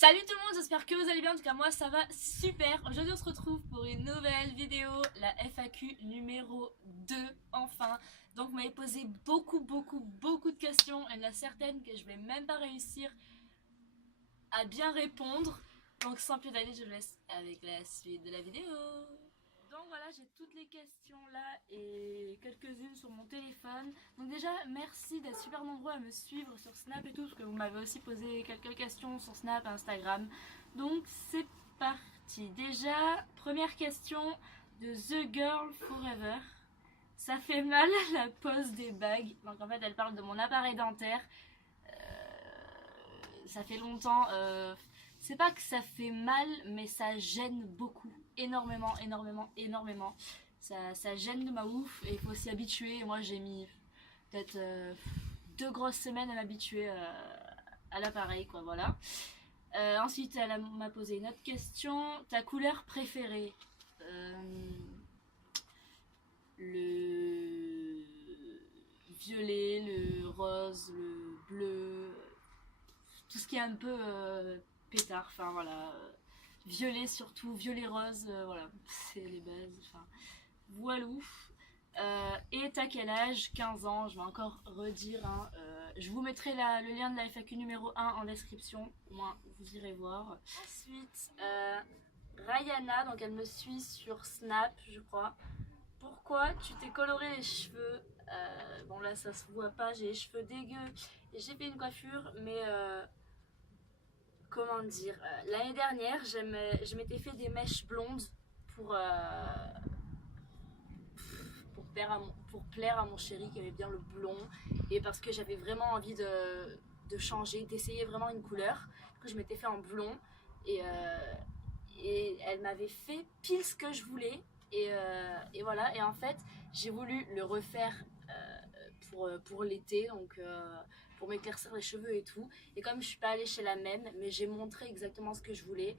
Salut tout le monde, j'espère que vous allez bien, en tout cas moi ça va super. Aujourd'hui on se retrouve pour une nouvelle vidéo, la FAQ numéro 2 enfin. Donc vous m'avez posé beaucoup de questions, il y en a certaines que je vais même pas réussir à bien répondre. Donc sans plus tarder je vous laisse avec la suite de la vidéo. Donc voilà, j'ai toutes les questions là et quelques-unes sur mon téléphone. Donc déjà, merci d'être super nombreux à me suivre sur Snap et tout, parce que vous m'avez aussi posé quelques questions sur Snap, Instagram. Donc c'est parti. Déjà, première question de The Girl Forever. Ça fait mal la pose des bagues. Donc en fait, elle parle de mon appareil dentaire. Ça fait longtemps. C'est pas que ça fait mal, mais ça gêne beaucoup. Énormément. Ça gêne de ma ouf et il faut s'y habituer. Et moi, j'ai mis peut-être 2 grosses semaines à m'habituer à l'appareil, quoi, voilà. Ensuite, elle m'a posé une autre question. Ta couleur préférée? Le violet, le rose, le bleu, tout ce qui est un peu pétard, enfin voilà. Violet surtout, violet rose, voilà, c'est les bases, enfin, voilou. Et t'as quel âge? 15 ans, je vais encore redire. Hein, je vous mettrai le lien de la FAQ numéro 1 en description, au moins vous irez voir. Ensuite, Rayana, donc elle me suit sur Snap, je crois. Pourquoi tu t'es coloré les cheveux? Bon là ça se voit pas, j'ai les cheveux dégueux et j'ai fait une coiffure, mais comment dire, l'année dernière je m'étais fait des mèches blondes pour, pour plaire à mon chéri qui aimait bien le blond et parce que j'avais vraiment envie de changer, d'essayer vraiment une couleur. Du coup je m'étais fait en blond et, et elle m'avait fait pile ce que je voulais et voilà. Et en fait j'ai voulu le refaire pour l'été, donc pour m'éclaircir les cheveux et tout. Et comme je suis pas allée chez la même, mais j'ai montré exactement ce que je voulais,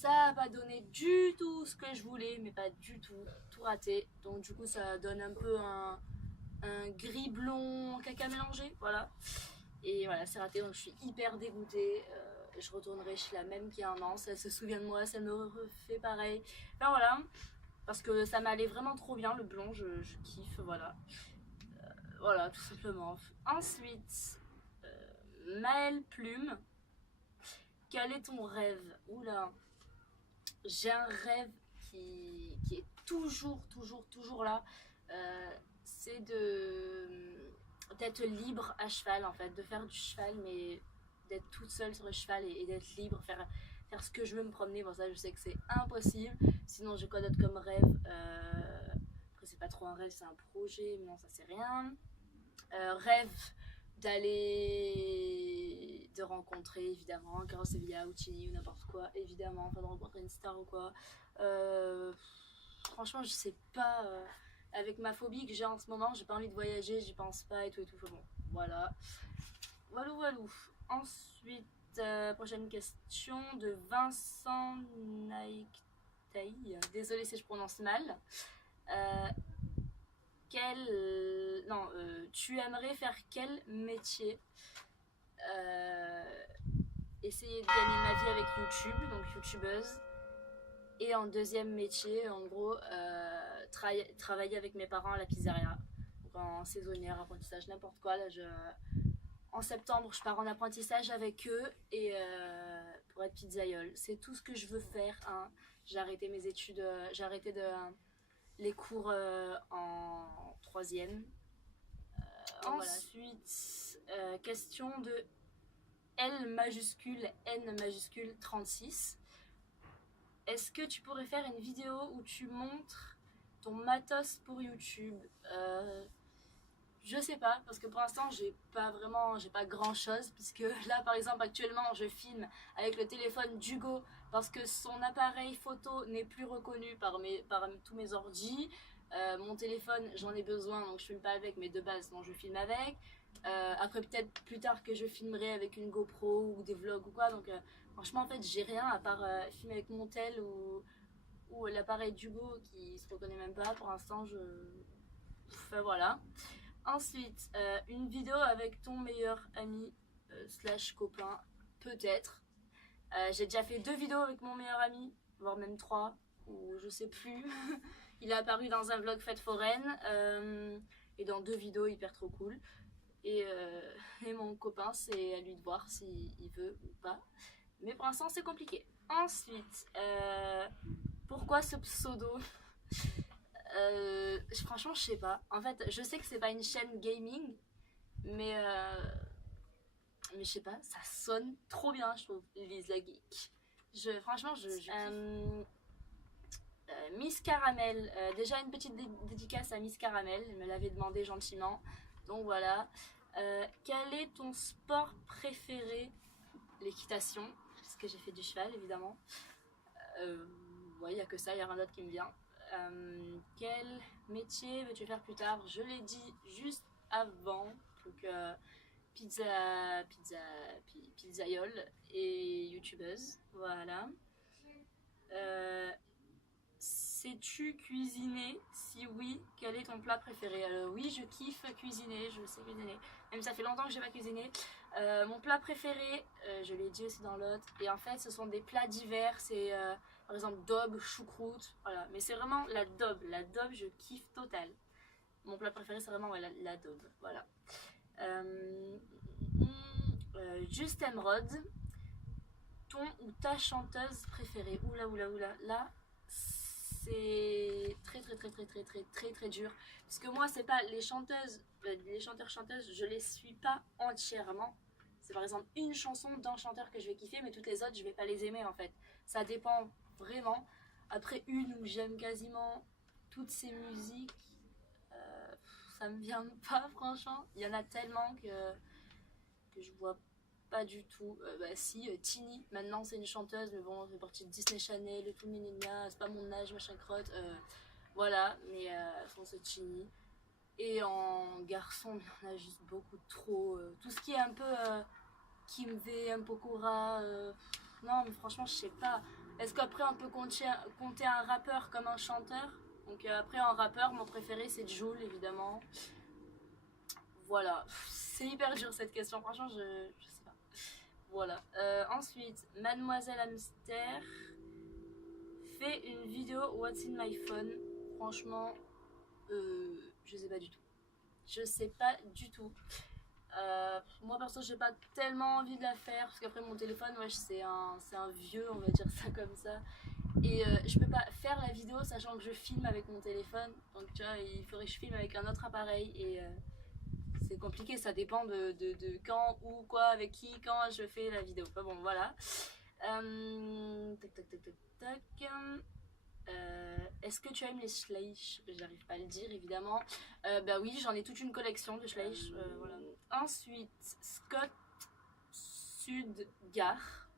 ça n'a pas donné du tout ce que je voulais, mais pas du tout, tout raté. Donc du coup ça donne un peu un gris blond caca mélangé, voilà. Et voilà, c'est raté, donc je suis hyper dégoûtée. Je retournerai chez la même qui a un an, si elle se souvient de moi, si elle me refait pareil. Enfin voilà, parce que ça m'allait vraiment trop bien, le blond, je kiffe, voilà. Voilà, tout simplement. Ensuite, Maëlle Plume, quel est ton rêve? Oula, j'ai un rêve qui est toujours là. C'est d'être libre à cheval, en fait, de faire du cheval, mais d'être toute seule sur le cheval et d'être libre, faire ce que je veux, me promener. Bon, ça, je sais que c'est impossible. Sinon, j'ai quoi d'autre comme rêve? Après, c'est pas trop un rêve, c'est un projet, mais non, ça, c'est rien. Rêve de rencontrer évidemment Carlos Sevilla ou Chini ou n'importe quoi, évidemment, enfin de rencontrer une star ou quoi. Franchement je sais pas, avec ma phobie que j'ai en ce moment, j'ai pas envie de voyager, j'y pense pas et tout, bon, voilà. Walou. Ensuite, prochaine question de Vincent Naiktaï, désolé si je prononce mal. Tu aimerais faire quel métier? Essayer de gagner ma vie avec YouTube, donc youtubeuse. Et en deuxième métier, en gros, travailler avec mes parents à la pizzeria. Donc en saisonnière, apprentissage, n'importe quoi. Là, en septembre, je pars en apprentissage avec eux et pour être pizzaïole. C'est tout ce que je veux faire. Hein. J'ai arrêté mes études, j'ai arrêté les cours en troisième. Ensuite, question de L majuscule N majuscule 36. Est-ce que tu pourrais faire une vidéo où tu montres ton matos pour YouTube? Je sais pas, parce que pour l'instant j'ai pas grand chose, puisque là par exemple actuellement je filme avec le téléphone d'Hugo parce que son appareil photo n'est plus reconnu par tous mes ordis. Mon téléphone j'en ai besoin, donc je filme pas avec, mais de base non, je filme avec. Après peut-être plus tard que je filmerai avec une GoPro ou des vlogs ou quoi, donc franchement en fait j'ai rien à part filmer avec mon tel ou l'appareil d'Hugo qui se reconnaît même pas pour l'instant. Enfin voilà. Ensuite, une vidéo avec ton meilleur ami slash copain, peut-être. J'ai déjà fait 2 vidéos avec mon meilleur ami, voire même 3, ou je sais plus. Il est apparu dans un vlog fête foraine et dans 2 vidéos hyper trop cool. Et mon copain, c'est à lui de voir s'il veut ou pas. Mais pour l'instant, c'est compliqué. Ensuite, pourquoi ce pseudo? Franchement, je sais pas. En fait, je sais que c'est pas une chaîne gaming, mais je sais pas, ça sonne trop bien, je trouve, Lise la Geek. Franchement, je kiffe. Miss Caramel, déjà une petite dédicace à Miss Caramel, elle me l'avait demandé gentiment. Donc voilà. Quel est ton sport préféré? L'équitation, parce que j'ai fait du cheval évidemment. Ouais, il n'y a que ça, il n'y a rien d'autre qui me vient. Quel métier veux-tu faire plus tard? Je l'ai dit juste avant. Donc pizzaiole et youtubeuse, voilà. Sais-tu cuisiner? Si oui, quel est ton plat préféré? Oui, je kiffe cuisiner, je sais cuisiner. Même ça fait longtemps que j'ai pas cuisiné. Mon plat préféré, je l'ai dit aussi dans l'autre, et en fait ce sont des plats divers, c'est par exemple daube, choucroute, voilà. Mais c'est vraiment la daube je kiffe total. Mon plat préféré c'est vraiment ouais, la daube, voilà. Juste Emerald, ton ou ta chanteuse préférée? Oula, là c'est très dur, parce que moi c'est pas les chanteuses, les chanteurs-chanteuses, je les suis pas entièrement. C'est par exemple une chanson d'un chanteur que je vais kiffer, mais toutes les autres je vais pas les aimer en fait. Ça dépend vraiment. Après une où j'aime quasiment toutes ces musiques, ça me vient pas franchement. Il y en a tellement que je vois pas du tout. Si, Tini, maintenant c'est une chanteuse, mais bon, elle fait partie de Disney Channel et tout, c'est pas mon âge, machin crotte. Voilà, mais c'est Tini. Et en garçon, il y en a juste beaucoup trop. Tout ce qui est un peu Kimve, Mpokora. Non, mais franchement, je sais pas. Est-ce qu'après on peut compter un rappeur comme un chanteur? Donc après, en rappeur, mon préféré c'est Jul, évidemment. Voilà, c'est hyper dur cette question, franchement, je sais pas. Voilà. Ensuite, Mademoiselle Hamster fait une vidéo What's in my phone. Franchement, je sais pas du tout. Je sais pas du tout. Moi perso, j'ai pas tellement envie de la faire parce qu'après mon téléphone, ouais, c'est un vieux, on va dire ça comme ça. Et je peux pas faire la vidéo sachant que je filme avec mon téléphone. Donc tu vois, il faudrait que je filme avec un autre appareil et c'est compliqué, ça dépend de quand, où, quoi, avec qui, quand je fais la vidéo. Enfin bon, voilà. Tac. Est-ce que tu aimes les Schleich? J'arrive pas à le dire évidemment. Bah oui, j'en ai toute une collection de Schleich. Voilà. Ensuite, Scott Sudgar.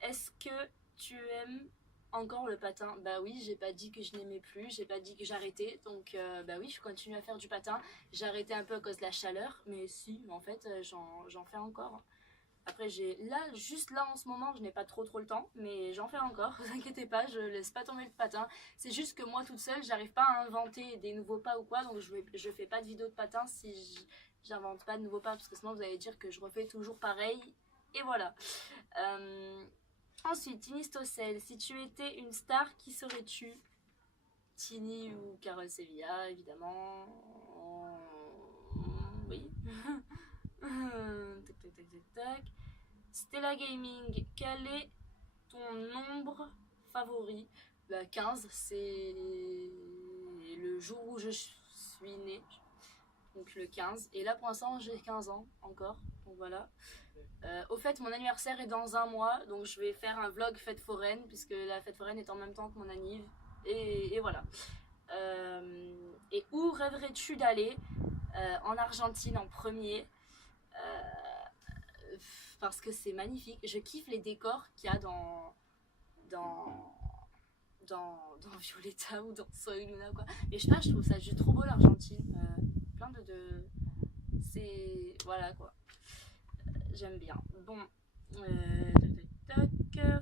Est-ce que tu aimes encore le patin? Bah oui, j'ai pas dit que je n'aimais plus, j'ai pas dit que j'arrêtais, donc bah oui, je continue à faire du patin. J'ai arrêté un peu à cause de la chaleur, mais si, en fait, j'en fais encore. Après, juste là en ce moment, je n'ai pas trop le temps, mais j'en fais encore, vous inquiétez pas, je laisse pas tomber le patin. C'est juste que moi toute seule, j'arrive pas à inventer des nouveaux pas ou quoi, donc je fais pas de vidéo de patin si j'invente pas de nouveaux pas, parce que sinon vous allez dire que je refais toujours pareil, et voilà. Ensuite, Tini Stossel, si tu étais une star, qui serais-tu? Tini ou Carole Sevilla, évidemment. Oui. Tac. Stella Gaming, quel est ton nombre favori? 15, c'est le jour où je suis née. Donc le 15. Et là pour l'instant j'ai 15 ans encore. Donc voilà. Au fait, mon anniversaire est dans un mois, donc je vais faire un vlog fête foraine, puisque la fête foraine est en même temps que mon anniv. Et voilà. Et où rêverais-tu d'aller? En Argentine en premier. Parce que c'est magnifique. Je kiffe les décors qu'il y a dans Violetta ou dans Soy Luna, quoi. Mais je sais pas, je trouve ça juste trop beau l'Argentine. Plein de. C'est. Voilà quoi. J'aime bien. Bon.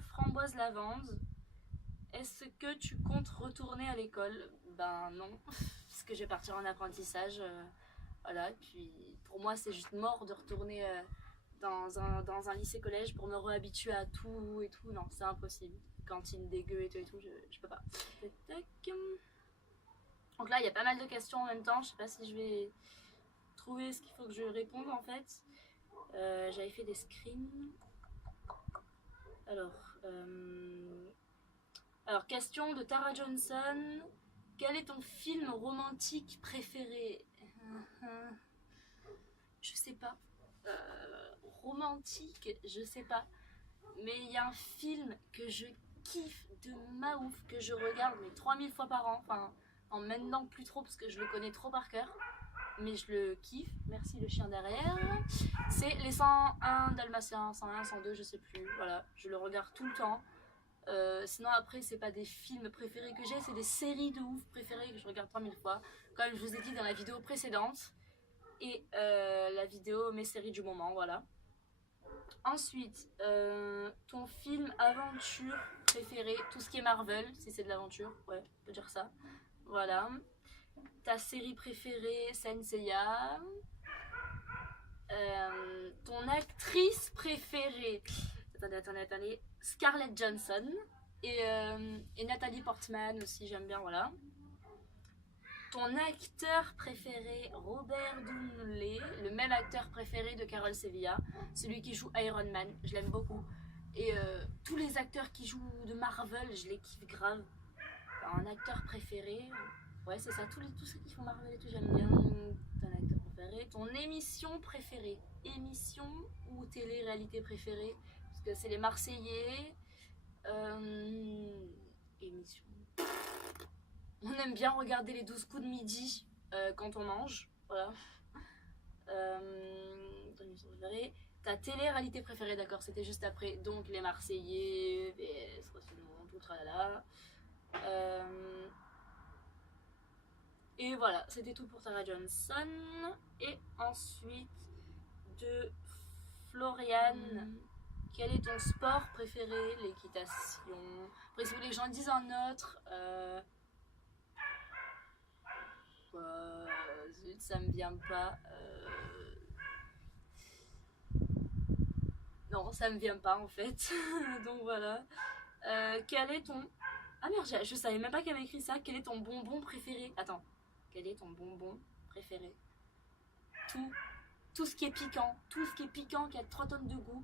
Framboise lavande. Est-ce que tu comptes retourner à l'école? Ben non. Parce que je vais partir en apprentissage. Voilà. Puis pour moi, c'est juste mort de retourner dans un lycée-collège pour me réhabituer à tout et tout. Non, c'est impossible. Cantine dégueu et tout, je peux pas. Tac. Donc là, il y a pas mal de questions en même temps. Je sais pas si je vais trouver ce qu'il faut que je réponde en fait. J'avais fait des screens. Alors, question de Tara Johnson. Quel est ton film romantique préféré? Je sais pas. Romantique, je sais pas. Mais il y a un film que je kiffe de ma ouf, que je regarde mais 3000 fois par an. Enfin, en maintenant plus trop parce que je le connais trop par cœur. Mais je le kiffe. Merci le chien derrière. C'est les 101 Dalmatiens, 101, 102, je sais plus. Voilà, je le regarde tout le temps. Sinon après c'est pas des films préférés que j'ai, c'est des séries de ouf préférées que je regarde 3000 fois. Comme je vous ai dit dans la vidéo précédente. Et la vidéo mes séries du moment, voilà. Ensuite, ton film aventure préféré, tout ce qui est Marvel, si c'est de l'aventure, ouais, on peut dire ça. Voilà. Ta série préférée, Saint Seiya. Ton actrice préférée, attendez, Scarlett Johansson. Et Nathalie Portman aussi, j'aime bien, voilà. Ton acteur préféré, Robert Downey, le même acteur préféré de Carol Sevilla, celui qui joue Iron Man, je l'aime beaucoup. Et tous les acteurs qui jouent de Marvel, je les kiffe grave. Un acteur préféré, ouais c'est ça, tous ceux qui font Marvel et tout, j'aime bien. Ton acteur préféré, ton émission préférée, émission ou télé-réalité préférée, parce que c'est les Marseillais. Émission. On aime bien regarder les 12 coups de midi quand on mange, voilà. Ton émission préférée. Ta télé-réalité préférée, d'accord, c'était juste après, donc les Marseillais, VS, tout tralala. Et voilà, c'était tout pour Tara Johnson. Et ensuite, de Floriane, quel est ton sport préféré? L'équitation. Après, si vous voulez que j'en dise un autre, zut, ça me vient pas. Non, ça me vient pas en fait. Donc voilà. Quel est ton... Ah merde, je savais même pas qu'elle avait écrit ça. Quel est ton bonbon préféré? Attends. Quel est ton bonbon préféré? Tout ce qui est piquant. Tout ce qui est piquant, qui a 3 tonnes de goût.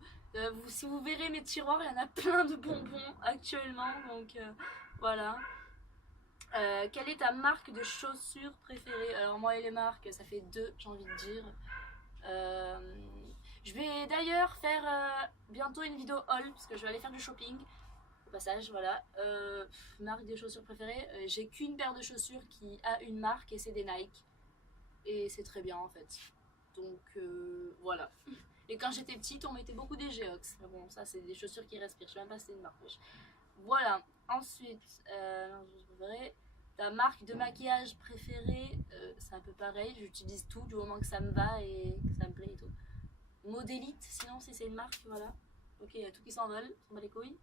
Si vous verrez mes tiroirs, il y en a plein de bonbons actuellement. Donc voilà. Quelle est ta marque de chaussures préférée? Alors moi et les marques, ça fait 2, j'ai envie de dire. Je vais d'ailleurs faire bientôt une vidéo haul, parce que je vais aller faire du shopping. Au passage, voilà. Marque des chaussures préférées. J'ai qu'une paire de chaussures qui a une marque et c'est des Nike. Et c'est très bien en fait. Donc voilà. Et quand j'étais petite, on mettait beaucoup des Geox. Mais bon, ça c'est des chaussures qui respirent. Je sais même pas si c'est une marque. Voilà. Ensuite, ta marque de maquillage préférée, c'est un peu pareil. J'utilise tout du moment que ça me va et que ça me plaît et tout. Modélite, sinon si c'est une marque, voilà. Ok, il y a tout qui s'envole, on bat les couilles.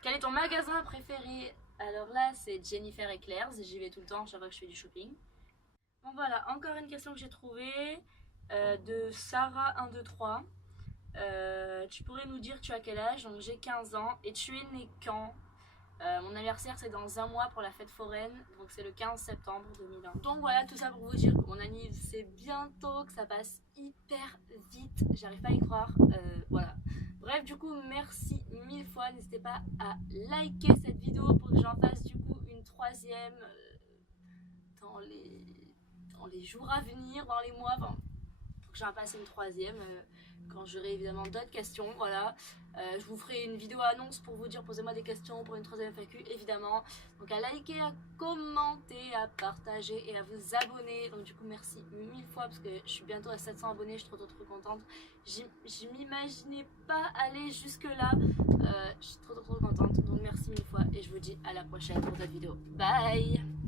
Quel est ton magasin préféré? Alors là, c'est Jennifer Eclairs, j'y vais tout le temps, chaque fois que je fais du shopping. Bon voilà, encore une question que j'ai trouvée de Sarah123. Tu pourrais nous dire tu as quel âge? Donc j'ai 15 ans et tu es né quand? Mon anniversaire c'est dans un mois pour la fête foraine, donc c'est le 15 septembre 2001. Donc voilà, tout ça pour vous dire que mon anniv c'est bientôt, que ça passe hyper vite, j'arrive pas à y croire, voilà. Bref, du coup merci 1000 fois, n'hésitez pas à liker cette vidéo pour que j'en fasse du coup une troisième dans les jours à venir, dans les mois, enfin, pour que j'en fasse une troisième quand j'aurai évidemment d'autres questions, voilà. Je vous ferai une vidéo annonce pour vous dire posez-moi des questions pour une troisième FAQ évidemment. Donc à liker, à commenter, à partager et à vous abonner. Donc du coup merci 1000 fois parce que je suis bientôt à 700 abonnés, je suis trop contente. Je m'imaginais pas aller jusque là. Je suis trop contente. Donc merci 1000 fois et je vous dis à la prochaine pour d'autres vidéos. Bye.